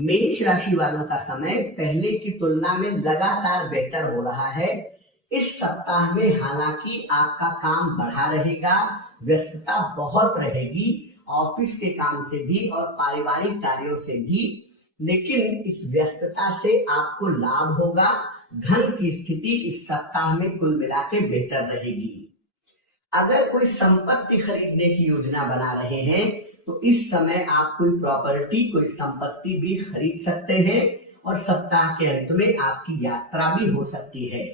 मेष राशि वालों का समय पहले की तुलना में लगातार बेहतर हो रहा है। इस सप्ताह में हालांकि आपका काम बढ़ा रहेगा, व्यस्तता बहुत रहेगी, ऑफिस के काम से भी और पारिवारिक कार्यों से भी, लेकिन इस व्यस्तता से आपको लाभ होगा। धन की स्थिति इस सप्ताह में कुल मिला के बेहतर रहेगी। अगर कोई संपत्ति खरीदने की योजना बना रहे हैं तो इस समय आप कोई प्रॉपर्टी, कोई संपत्ति भी खरीद सकते हैं और सप्ताह के अंत में आपकी यात्रा भी हो सकती है।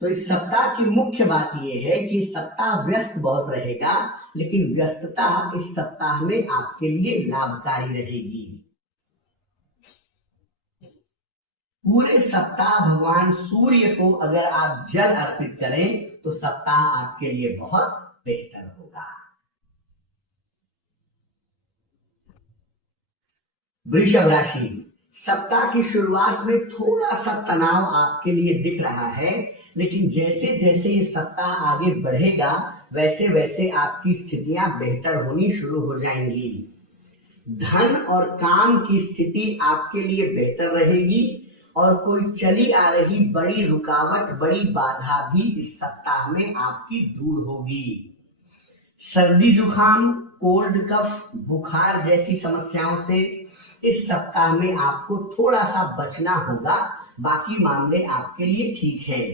तो इस सप्ताह की मुख्य बात यह है कि सप्ताह व्यस्त बहुत रहेगा, लेकिन व्यस्तता इस सप्ताह में आपके लिए लाभकारी रहेगी। पूरे सप्ताह भगवान सूर्य को अगर आप जल अर्पित करें तो सप्ताह आपके लिए बहुत बेहतर होगा। वृषभ राशि, सप्ताह की शुरुआत में थोड़ा सा तनाव आपके लिए दिख रहा है, लेकिन जैसे जैसे ये सप्ताह आगे बढ़ेगा वैसे वैसे आपकी स्थितियां बेहतर होनी शुरू हो जाएंगी। धन और काम की स्थिति आपके लिए बेहतर रहेगी और कोई चली आ रही बड़ी रुकावट, बड़ी बाधा भी इस सप्ताह में आपकी दूर होगी। सर्दी जुकाम, कोल्ड कफ, बुखार जैसी समस्याओं से इस सप्ताह में आपको थोड़ा सा बचना होगा, बाकी मामले आपके लिए ठीक हैं।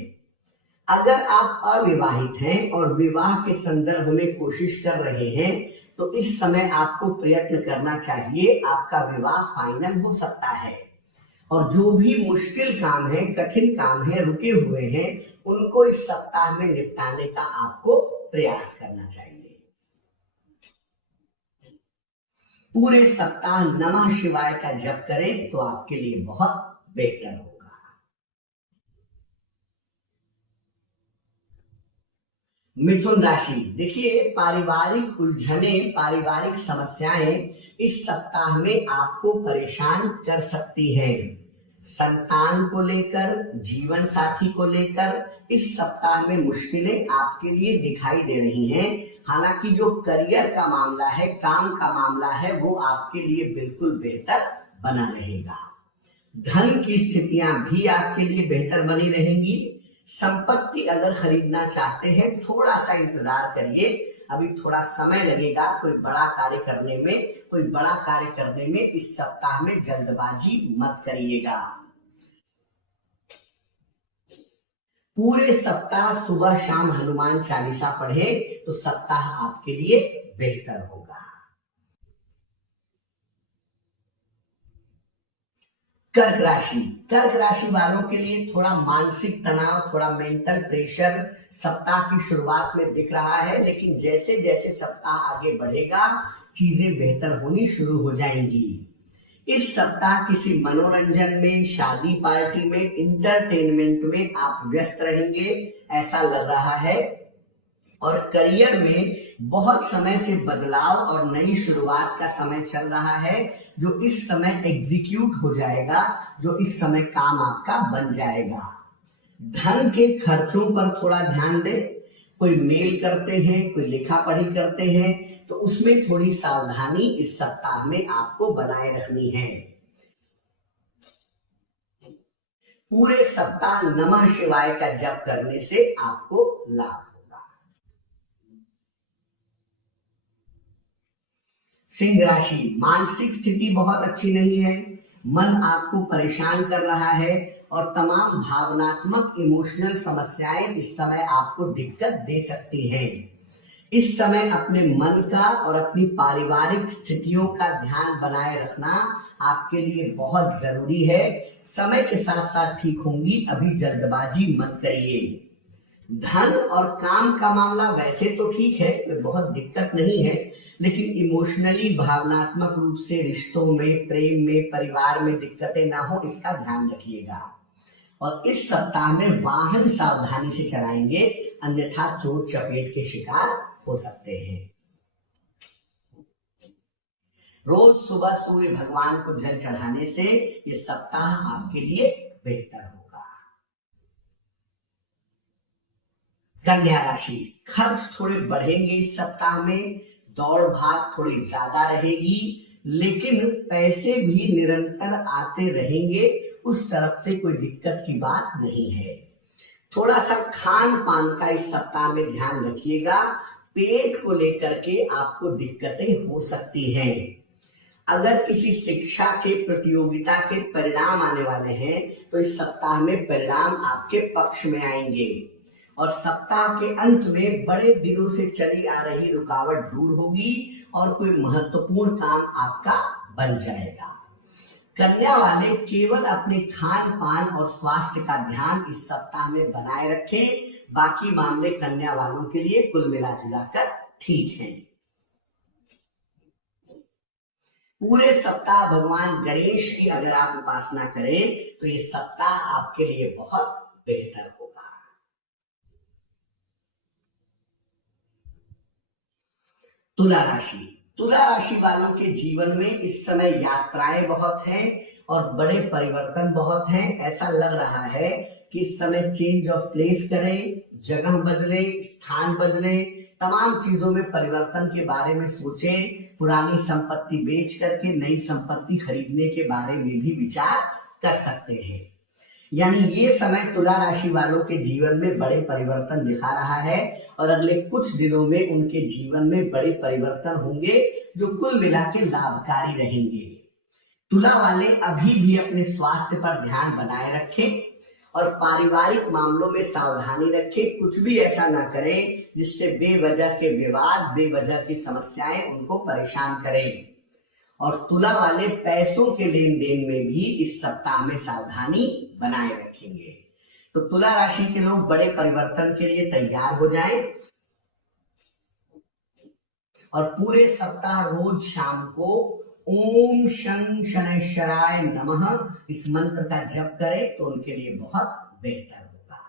अगर आप अविवाहित हैं और विवाह के संदर्भ में कोशिश कर रहे हैं तो इस समय आपको प्रयत्न करना चाहिए, आपका विवाह फाइनल हो सकता है। और जो भी मुश्किल काम है, कठिन काम है, रुके हुए हैं, उनको इस सप्ताह में निपटाने का आपको प्रयास करना चाहिए। पूरे सप्ताह नमः शिवाय का जप करें तो आपके लिए बहुत बेहतर होगा। मिथुन राशि, देखिए पारिवारिक उलझने, पारिवारिक समस्याएं इस सप्ताह में आपको परेशान कर सकती हैं। संतान को लेकर, जीवन साथी को लेकर इस सप्ताह में मुश्किलें आपके लिए दिखाई दे रही हैं। हालांकि जो करियर का मामला है, काम का मामला है, वो आपके लिए बिल्कुल बेहतर बना रहेगा। धन की स्थितियां भी आपके लिए बेहतर बनी रहेंगी। संपत्ति अगर खरीदना चाहते हैं थोड़ा सा इंतजार करिए, अभी थोड़ा समय लगेगा। कोई बड़ा कार्य करने में इस सप्ताह में जल्दबाजी मत करिएगा। पूरे सप्ताह सुबह शाम हनुमान चालीसा पढ़े तो सप्ताह आपके लिए बेहतर होगा। कर्क राशि वालों के लिए थोड़ा मानसिक तनाव, थोड़ा मेंटल प्रेशर सप्ताह की शुरुआत में दिख रहा है, लेकिन जैसे जैसे सप्ताह आगे बढ़ेगा चीजें बेहतर होनी शुरू हो जाएंगी। इस सप्ताह किसी मनोरंजन में, शादी पार्टी में, इंटरटेनमेंट में आप व्यस्त रहेंगे ऐसा लग रहा है। और करियर में बहुत समय से बदलाव और नई शुरुआत का समय चल रहा है, जो इस समय एग्जीक्यूट हो जाएगा, जो इस समय काम आपका बन जाएगा। धन के खर्चों पर थोड़ा ध्यान दें। कोई मेल करते हैं, कोई लिखा पढ़ी करते हैं तो उसमें थोड़ी सावधानी इस सप्ताह में आपको बनाए रखनी है। पूरे सप्ताह नमः शिवाय का जप करने से आपको लाभ होगा। सिंह राशि, मानसिक स्थिति बहुत अच्छी नहीं है, मन आपको परेशान कर रहा है और तमाम भावनात्मक इमोशनल समस्याएं इस समय आपको दिक्कत दे सकती हैं। इस समय अपने मन का और अपनी पारिवारिक स्थितियों का ध्यान बनाए रखना आपके लिए बहुत जरूरी है। समय के साथ साथ ठीक होंगी, अभी जल्दबाजी मत करिए। धन और काम का मामला वैसे तो ठीक है, कोई बहुत दिक्कत नहीं है, लेकिन इमोशनली, भावनात्मक रूप से रिश्तों में, प्रेम में, परिवार में दिक्कतें ना हो इसका ध्यान रखिएगा। और इस सप्ताह में वाहन सावधानी से चलाएंगे, अन्यथा चोट चपेट के शिकार हो सकते हैं। रोज सुबह सूर्य भगवान को जल चढ़ाने से ये सप्ताह आपके लिए बेहतर होगा। कन्या राशि, खर्च थोड़े बढ़ेंगे इस सप्ताह में, दौड़ भाग थोड़ी ज्यादा रहेगी, लेकिन पैसे भी निरंतर आते रहेंगे, उस तरफ से कोई दिक्कत की बात नहीं है। थोड़ा सा खान पान का इस सप्ताह में ध्यान रखिएगा, पेट को लेकर के आपको दिक्कतें हो सकती हैं। अगर किसी शिक्षा के प्रतियोगिता के परिणाम आने वाले हैं तो इस सप्ताह में परिणाम आपके पक्ष में आएंगे और सप्ताह के अंत में बड़े दिनों से चली आ रही रुकावट दूर होगी और कोई महत्वपूर्ण काम आपका बन जाएगा। कन्या वाले केवल अपने खान पान और स्वास्थ्य का ध्यान इस सप्ताह में बनाए रखें, बाकी मामले कन्या वालों के लिए कुल मिला जुलाकर ठीक हैं। पूरे सप्ताह भगवान गणेश की अगर आप उपासना करें तो ये सप्ताह आपके लिए बहुत बेहतर होगा। तुला राशि वालों के जीवन में इस समय यात्राएं बहुत हैं और बड़े परिवर्तन बहुत हैं। ऐसा लग रहा है कि इस समय चेंज ऑफ प्लेस करें, जगह बदले, स्थान बदले, तमाम चीजों में परिवर्तन के बारे में सोचें। पुरानी संपत्ति बेच करके नई संपत्ति खरीदने के बारे में भी विचार कर सकते हैं। यानी ये समय तुला राशि वालों के जीवन में बड़े परिवर्तन दिखा रहा है और अगले कुछ दिनों में उनके जीवन में बड़े परिवर्तन होंगे जो कुल मिला के लाभकारी रहेंगे। तुला वाले अभी भी अपने स्वास्थ्य पर ध्यान बनाए रखें और पारिवारिक मामलों में सावधानी रखें। कुछ भी ऐसा ना करें जिससे बेवजह के विवाद, बेवजह की समस्याएं उनको परेशान करें। और तुला वाले पैसों के लेन देन में भी इस सप्ताह में सावधानी बनाए रखेंगे। तो तुला राशि के लोग बड़े परिवर्तन के लिए तैयार हो जाएं और पूरे सप्ताह रोज शाम को ओम शं शनैश्वराय नमः इस मंत्र का जप करें तो उनके लिए बहुत बेहतर होगा।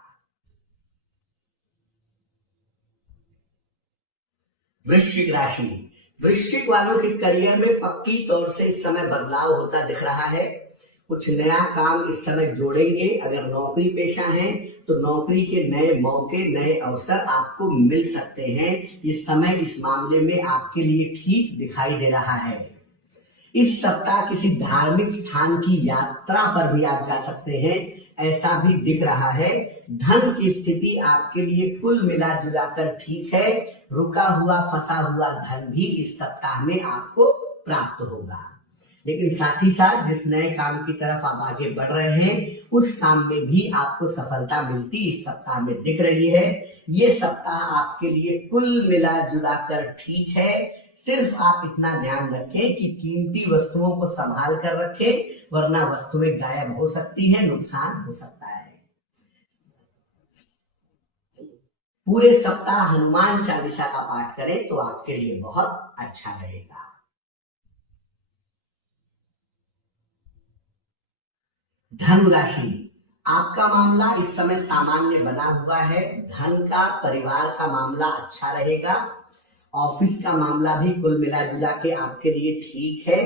वृश्चिक वालों के करियर में पक्की तौर से इस समय बदलाव होता दिख रहा है। कुछ नया काम इस समय जोड़ेंगे। अगर नौकरी पेशा है तो नौकरी के नए मौके, नए अवसर आपको मिल सकते हैं। ये समय इस मामले में आपके लिए ठीक दिखाई दे रहा है। इस सप्ताह किसी धार्मिक स्थान की यात्रा पर भी आप जा सकते हैं, ऐसा भी दिख रहा है। धन की स्थिति आपके लिए कुल मिला जुलाकर ठीक है। रुका हुआ फंसा हुआ धन भी इस सप्ताह में आपको प्राप्त होगा। लेकिन साथ ही साथ जिस नए काम की तरफ आप आगे बढ़ रहे हैं उस काम में भी आपको सफलता मिलती इस सप्ताह में दिख रही है। ये सप्ताह आपके लिए कुल मिला जुलाकर ठीक है। सिर्फ आप इतना ध्यान रखें कि कीमती वस्तुओं को संभाल कर रखें, वरना वस्तुएं गायब हो सकती है, नुकसान हो सकता है। पूरे सप्ताह हनुमान चालीसा का पाठ करें तो आपके लिए बहुत अच्छा रहेगा। धनु राशि, आपका मामला इस समय सामान्य बना हुआ है। धन का, परिवार का मामला अच्छा रहेगा। ऑफिस का मामला भी कुल मिला जुला के आपके लिए ठीक है।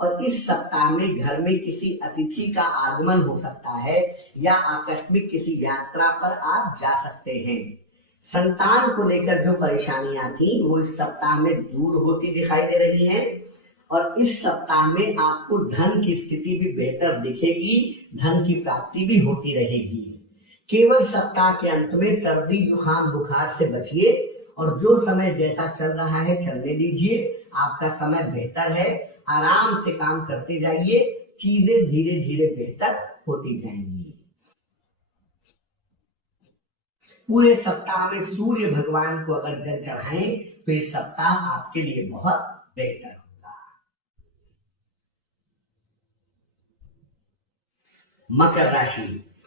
और इस सप्ताह में घर में किसी अतिथि का आगमन हो सकता है या आकस्मिक किसी यात्रा पर आप जा सकते हैं। संतान को लेकर जो परेशानियां थी वो इस सप्ताह में दूर होती दिखाई दे रही हैं और इस सप्ताह में आपको धन की स्थिति भी बेहतर दिखेगी, धन की प्राप्ति भी होती रहेगी। केवल सप्ताह के अंत में सर्दी, जुकाम, बुखार से बचिए और जो समय जैसा चल रहा है चलने दीजिए। आपका समय बेहतर है, आराम से काम करते जाइए, चीजें धीरे धीरे बेहतर होती जाएंगी। पूरे सप्ताह में सूर्य भगवान को अगर जल चढ़ाएं तो ये सप्ताह आपके लिए बहुत बेहतर होगा।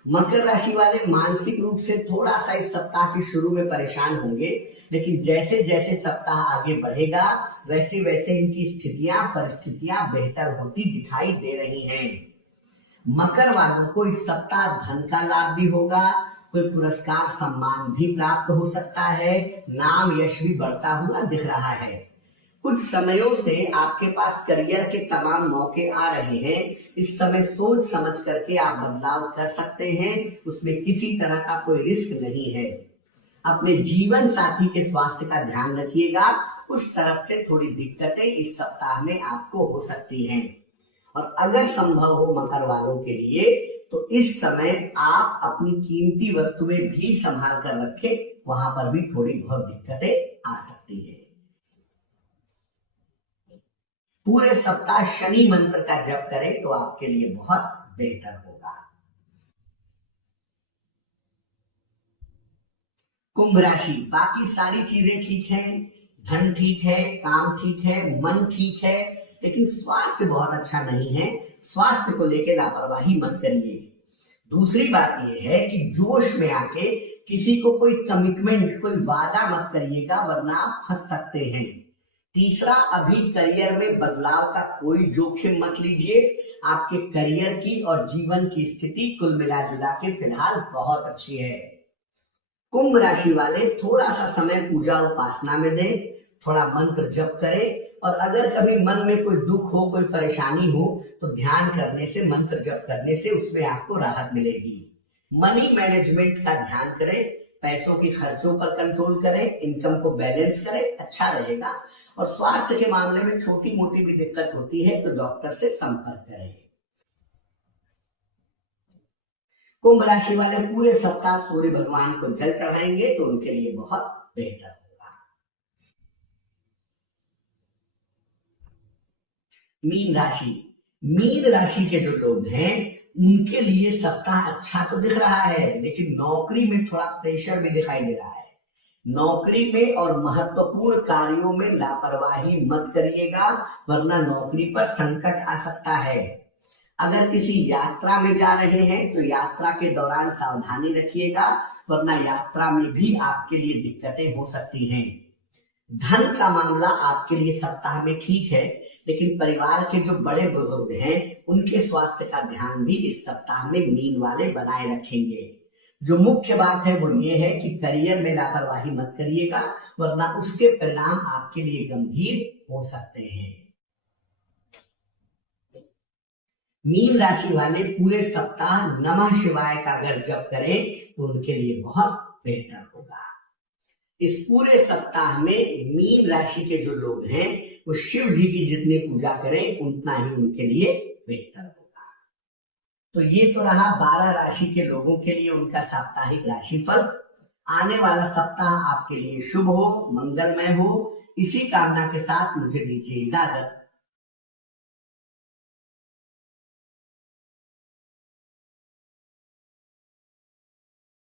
मकर राशि वाले मानसिक रूप से थोड़ा सा इस सप्ताह के शुरू में परेशान होंगे, लेकिन जैसे जैसे सप्ताह आगे बढ़ेगा वैसे वैसे इनकी स्थितियां, परिस्थितियां बेहतर होती दिखाई दे रही हैं। मकर वालों को इस सप्ताह धन का लाभ भी होगा, कोई पुरस्कार सम्मान भी प्राप्त हो सकता है, नाम यश भी बढ़ता हुआ दिख रहा है। कुछ समयों से आपके पास करियर के तमाम मौके आ रहे हैं। इस समय सोच समझ करके आप बदलाव कर सकते हैं, उसमें किसी तरह का कोई रिस्क नहीं है। अपने जीवन साथी के स्वास्थ्य का ध्यान रखिएगा, उस तरफ से थोड़ी दिक्कतें इस सप्ताह में आपको हो सकती हैं। और अगर संभव हो मकर वालों के लिए तो इस समय आप अपनी कीमती वस्तुएं भी संभाल कर रखें, वहां पर भी थोड़ी बहुत दिक्कतें आ सकती है। पूरे सप्ताह शनि मंत्र का जप करें तो आपके लिए बहुत बेहतर होगा। कुंभ राशि, बाकी सारी चीजें ठीक है, धन ठीक है, काम ठीक है, मन ठीक है, लेकिन स्वास्थ्य बहुत अच्छा नहीं है। स्वास्थ्य को लेकर लापरवाही मत करिए। दूसरी बात यह है कि जोश में आके किसी को कोई कमिटमेंट, कोई वादा मत करिएगा, वरना आप फंस सकते हैं। तीसरा, अभी करियर में बदलाव का कोई जोखिम मत लीजिए। आपके करियर की और जीवन की स्थिति कुल मिला जुला के फिलहाल बहुत अच्छी है। कुंभ राशि वाले थोड़ा सा समय पूजा उपासना में दें, थोड़ा मंत्र जप करें, और अगर कभी मन में कोई दुख हो, कोई परेशानी हो, तो ध्यान करने से, मंत्र जप करने से उसमें आपको राहत मिलेगी। मनी मैनेजमेंट का ध्यान करें, पैसों की खर्चों पर कंट्रोल करें, इनकम को बैलेंस करें, अच्छा रहेगा। और स्वास्थ्य के मामले में छोटी मोटी भी दिक्कत होती है तो डॉक्टर से संपर्क करें। कुंभ राशि वाले पूरे सप्ताह सूर्य भगवान को जल चढ़ाएंगे तो उनके लिए बहुत बेहतर होगा। मीन राशि, मीन राशि के जो लोग हैं उनके लिए सप्ताह अच्छा तो दिख रहा है, लेकिन नौकरी में थोड़ा प्रेशर भी दिखाई दे रहा है। नौकरी में और महत्वपूर्ण कार्यों में लापरवाही मत करिएगा, वरना नौकरी पर संकट आ सकता है। अगर किसी यात्रा में जा रहे हैं तो यात्रा के दौरान सावधानी रखिएगा, वरना यात्रा में भी आपके लिए दिक्कतें हो सकती हैं। धन का मामला आपके लिए सप्ताह में ठीक है, लेकिन परिवार के जो बड़े बुजुर्ग हैं उनके स्वास्थ्य का ध्यान भी इस सप्ताह में मीन वाले बनाए रखेंगे। जो मुख्य बात है वो ये है कि करियर में लापरवाही मत करिएगा, वरना उसके परिणाम आपके लिए गंभीर हो सकते हैं। मीन राशि वाले पूरे सप्ताह नमः शिवाय का अगर जप करें तो उनके लिए बहुत बेहतर होगा। इस पूरे सप्ताह में मीन राशि के जो लोग हैं वो शिव जी की जितनी पूजा करें उतना ही उनके लिए बेहतर होगा। तो ये तो रहा 12 राशि के लोगों के लिए उनका साप्ताहिक राशिफल। आने वाला सप्ताह आपके लिए शुभ हो, मंगलमय हो, इसी कामना के साथ मुझे दीजिए इजाजत।